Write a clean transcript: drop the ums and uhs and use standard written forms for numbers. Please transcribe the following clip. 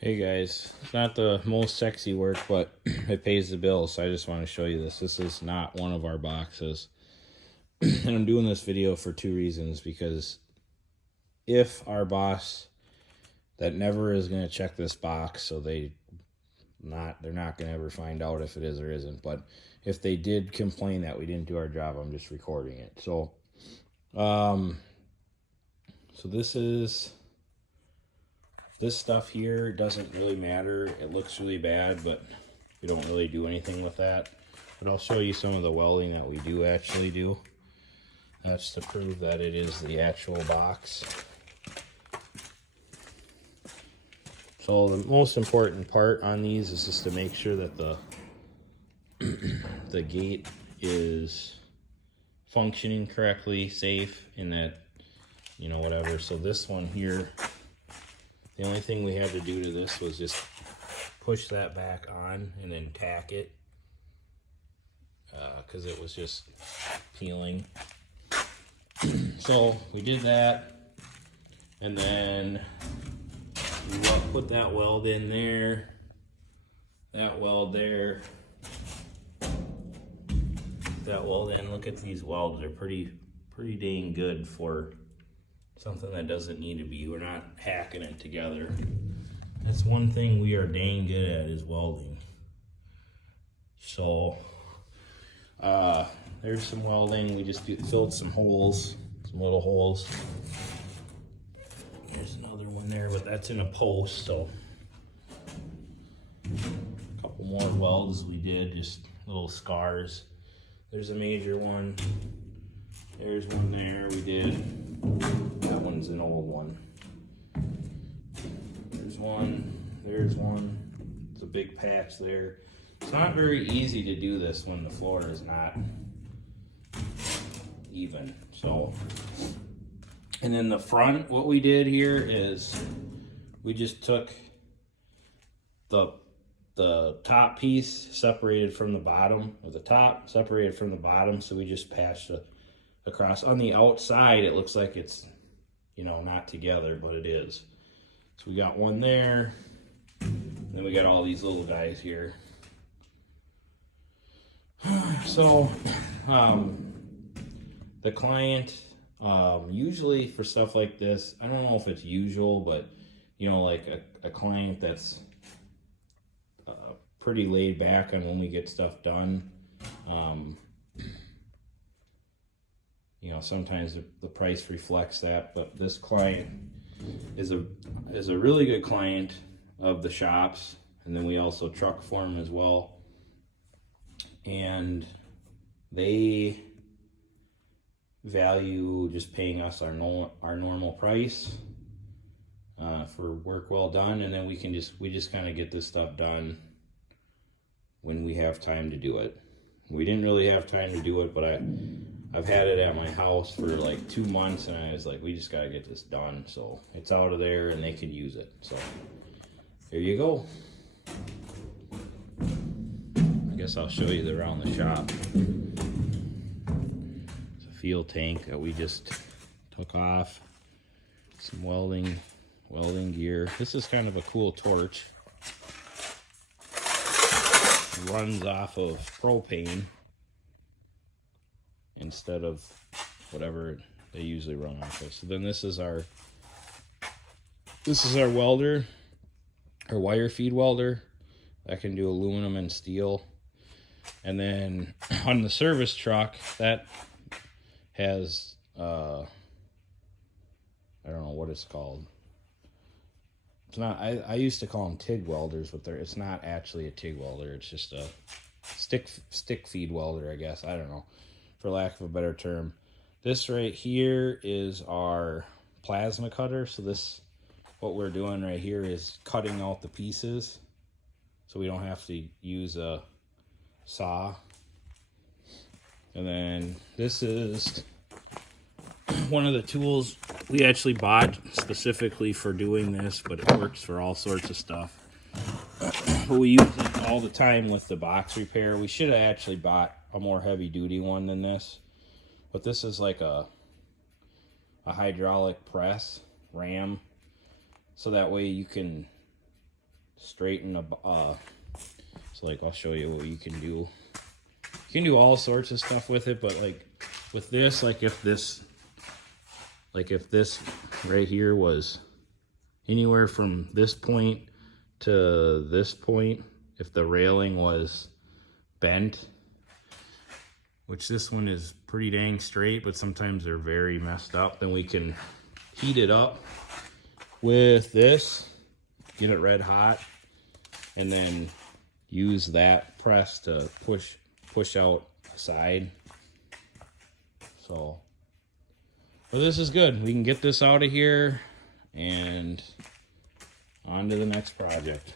Hey guys, it's not the most sexy work, but it pays the bills, so I just want to show you this. This is not one of our boxes. And I'm doing this video for two reasons, because if our boss that never is going to check this box, so they're not going to ever find out if it is or isn't, but if they did complain that we didn't do our job, I'm just recording it. So this stuff here doesn't really matter. It looks really bad, but we don't really do anything with that. But I'll show you some of the welding that we do actually do. That's to prove that it is the actual box. So the most important part on these is just to make sure that the gate is functioning correctly, safe, and that, you know, whatever. So this one here, the only thing we had to do to this was just push that back on and then tack it, because it was just peeling. So we did that, and then we put that weld in there, that weld there, that weld in. Look at these welds, they're pretty dang good for something that doesn't need to be. We're not hacking it together. That's one thing we are dang good at, is welding. So there's some welding. We just filled some holes, some little holes. There's another one there, but that's in a post. So a couple more welds we did, just little scars. There's a major one. There's one there we did. That one's an old one. There's one. There's one. It's a big patch there. It's not very easy to do this when the floor is not even. So, and then the front, what we did here is we just took the top piece separated from the bottom, or the top separated from the bottom, so we just patched it across. On the outside it looks like it's, you know, not together, but it is. So we got one there, and then we got all these little guys here. So the client, usually for stuff like this, I don't know if it's usual, but you know, like a client that's pretty laid back on when we get stuff done, you know, sometimes the price reflects that. But this client is a really good client of the shops, and then we also truck for them as well, and they value just paying us our normal price for work well done, and then we just kind of get this stuff done when we have time to do it. We didn't really have time to do it, but I've had it at my house for like 2 months, and I was like, we just got to get this done. So it's out of there and they could use it. So here you go. I guess I'll show you around the shop. It's a fuel tank that we just took off. Some welding gear. This is kind of a cool torch. It runs off of propane instead of whatever they usually run off of. So then this is our welder, our wire feed welder that can do aluminum and steel. And then on the service truck, that has I don't know what it's called. It's not, I used to call them TIG welders, but it's not actually a TIG welder. It's just a stick feed welder, I guess. I don't know, for lack of a better term. This right here is our plasma cutter. So this, what we're doing right here is cutting out the pieces, so we don't have to use a saw. And then this is one of the tools we actually bought specifically for doing this, but it works for all sorts of stuff. But we use it all the time with the box repair. We should have actually bought a more heavy duty one than this, but this is like a hydraulic press ram, so that way you can straighten a so like I'll show you what you can do. You can do all sorts of stuff with it, but like with this, like if this right here was anywhere from this point to this point, if the railing was bent, which this one is pretty dang straight, but sometimes they're very messed up, then we can heat it up with this, get it red hot, and then use that press to push out a side. So, but this is good. We can get this out of here and on to the next project.